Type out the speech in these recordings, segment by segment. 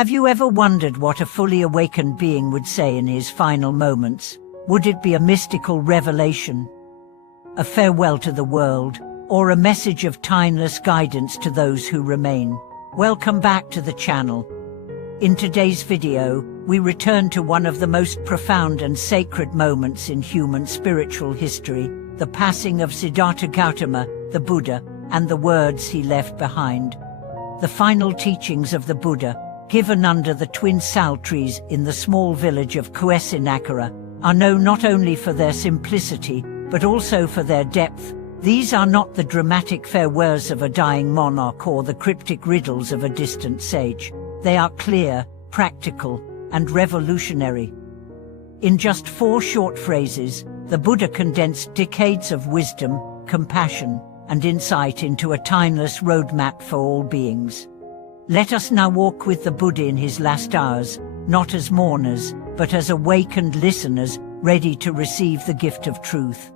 Have you ever wondered what a fully awakened being would say in his final moments? Would it be a mystical revelation, a farewell to the world, or a message of timeless guidance to those who remain? Welcome back to the channel. In today's video, we return to one of the most profound and sacred moments in human spiritual history, the passing of Siddhartha Gautama, the Buddha, and the words he left behind. The final teachings of the Buddha, given under the twin sal trees in the small village of Kuesinakara, are known not only for their simplicity, but also for their depth. These are not the dramatic farewells of a dying monarch or the cryptic riddles of a distant sage. They are clear, practical, and revolutionary. In just 4 short phrases, the Buddha condensed decades of wisdom, compassion, and insight into a timeless roadmap for all beings. Let us now walk with the Buddha in his last hours, not as mourners, but as awakened listeners, ready to receive the gift of truth.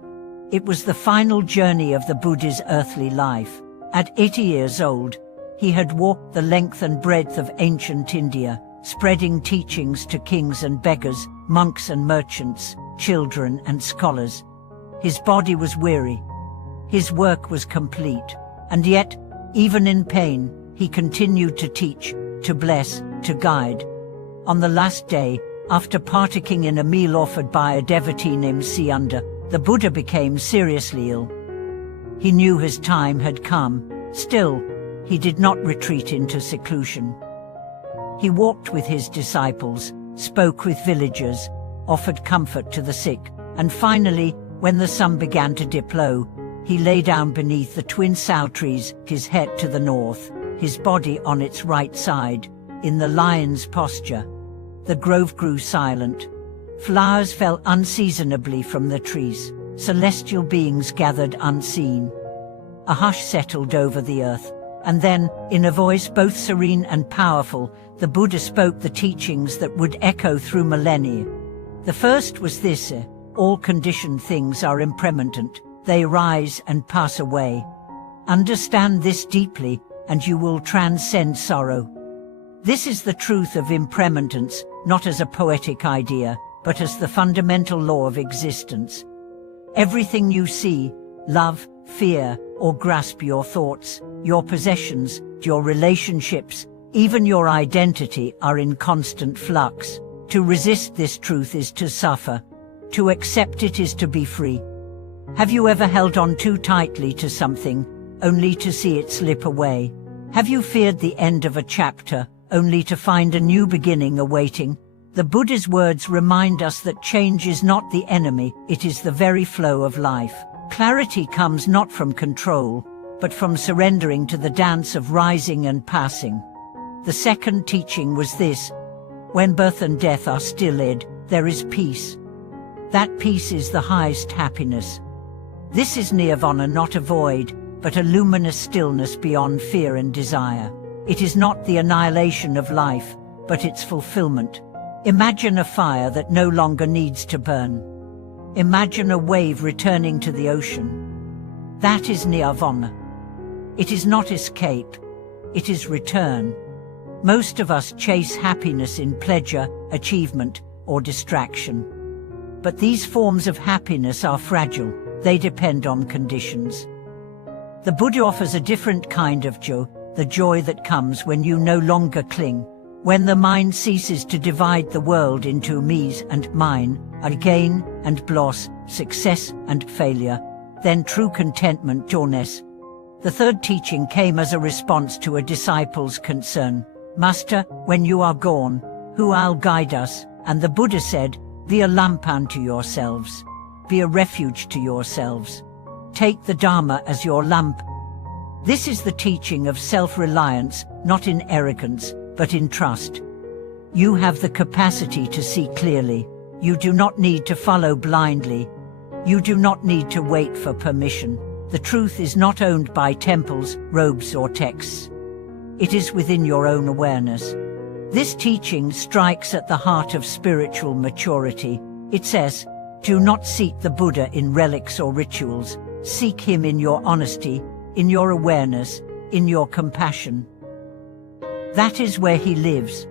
It was the final journey of the Buddha's earthly life. At 80 years old, he had walked the length and breadth of ancient India, spreading teachings to kings and beggars, monks and merchants, children and scholars. His body was weary. His work was complete. And yet, even in pain, he continued to teach, to bless, to guide. On the last day, after partaking in a meal offered by a devotee named Sianda, the Buddha became seriously ill. He knew his time had come. Still, he did not retreat into seclusion. He walked with his disciples, spoke with villagers, offered comfort to the sick, and finally, when the sun began to dip low, he lay down beneath the twin sal trees, his head to the north, his body on its right side, in the lion's posture. The grove grew silent. Flowers fell unseasonably from the trees. Celestial beings gathered unseen. A hush settled over the earth, and then, in a voice both serene and powerful, the Buddha spoke the teachings that would echo through millennia. The first was this: all conditioned things are impermanent. They rise and pass away. Understand this deeply, and you will transcend sorrow. This is the truth of impermanence, not as a poetic idea, but as the fundamental law of existence. Everything you see, love, fear, or grasp, your thoughts, your possessions, your relationships, even your identity, are in constant flux. To resist this truth is to suffer. To accept it is to be free. Have you ever held on too tightly to something, only to see it slip away? Have you feared the end of a chapter, only to find a new beginning awaiting? The Buddha's words remind us that change is not the enemy, it is the very flow of life. Clarity comes not from control, but from surrendering to the dance of rising and passing. The second teaching was this: when birth and death are stilled, there is peace. That peace is the highest happiness. This is Nirvana, not a void, but a luminous stillness beyond fear and desire. It is not the annihilation of life, but its fulfillment. Imagine a fire that no longer needs to burn. Imagine a wave returning to the ocean. That is Nirvana. It is not escape, it is return. Most of us chase happiness in pleasure, achievement, or distraction. But these forms of happiness are fragile. They depend on conditions. The Buddha offers a different kind of joy, the joy that comes when you no longer cling, when the mind ceases to divide the world into me's and mine, a gain and loss, success and failure, then true contentment dawns. The third teaching came as a response to a disciple's concern. Master, when you are gone, who will guide us? And the Buddha said, be a lamp unto yourselves. Be a refuge to yourselves. Take the Dharma as your lamp. This is the teaching of self-reliance, not in arrogance, but in trust. You have the capacity to see clearly. You do not need to follow blindly. You do not need to wait for permission. The truth is not owned by temples, robes, or texts. It is within your own awareness. This teaching strikes at the heart of spiritual maturity. It says, do not seek the Buddha in relics or rituals. Seek him in your honesty, in your awareness, in your compassion. That is where he lives.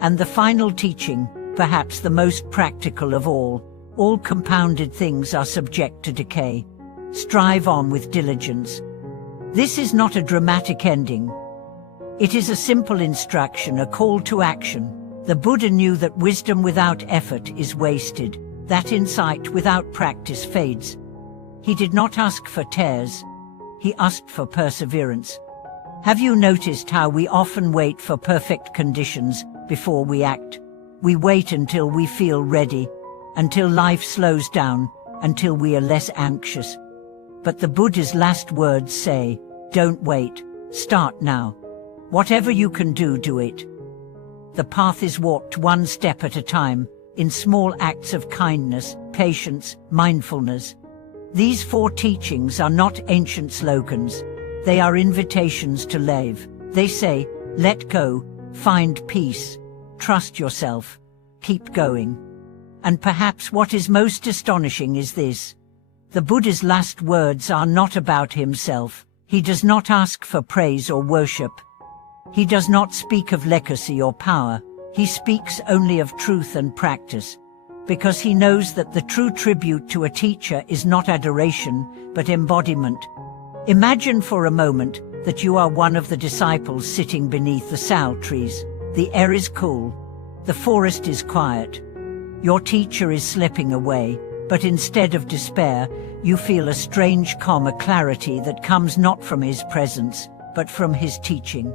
And the final teaching, perhaps the most practical of all compounded things are subject to decay. Strive on with diligence. This is not a dramatic ending. It is a simple instruction, a call to action. The Buddha knew that wisdom without effort is wasted, that insight without practice fades. He did not ask for tears. He asked for perseverance. Have you noticed how we often wait for perfect conditions before we act? We wait until we feel ready, until life slows down, until we are less anxious. But the Buddha's last words say, don't wait, start now. Whatever you can do, do it. The path is walked one step at a time, in small acts of kindness, patience, mindfulness. These 4 teachings are not ancient slogans. They are invitations to live. They say, let go, find peace, trust yourself, keep going. And perhaps what is most astonishing is this. The Buddha's last words are not about himself. He does not ask for praise or worship. He does not speak of legacy or power. He speaks only of truth and practice, because he knows that the true tribute to a teacher is not adoration, but embodiment. Imagine for a moment that you are one of the disciples sitting beneath the sal trees. The air is cool. The forest is quiet. Your teacher is slipping away, but instead of despair, you feel a strange calm, a clarity that comes not from his presence, but from his teaching.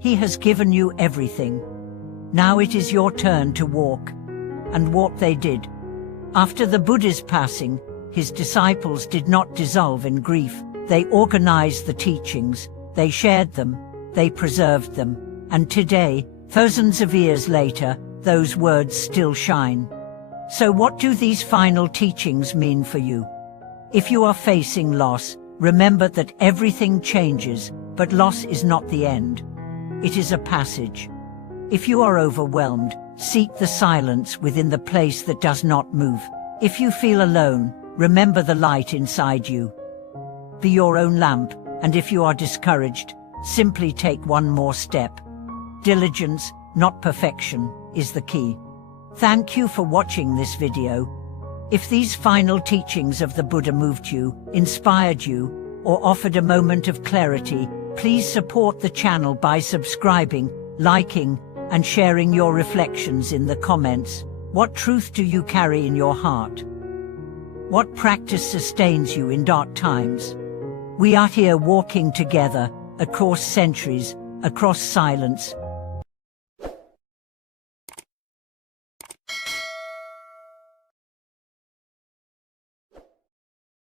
He has given you everything. Now it is your turn to walk. And walk they did. After the Buddha's passing, his disciples did not dissolve in grief. They organized the teachings, they shared them, they preserved them. And today, thousands of years later, those words still shine. So what do these final teachings mean for you? If you are facing loss, remember that everything changes, but loss is not the end. It is a passage. If you are overwhelmed, seek the silence within the place that does not move. If you feel alone, remember the light inside you. Be your own lamp, and if you are discouraged, simply take one more step. Diligence, not perfection, is the key. Thank you for watching this video. If these final teachings of the Buddha moved you, inspired you, or offered a moment of clarity, please support the channel by subscribing, liking, and sharing your reflections in the comments. What truth do you carry in your heart? What practice sustains you in dark times? We are here walking together, across centuries, across silence,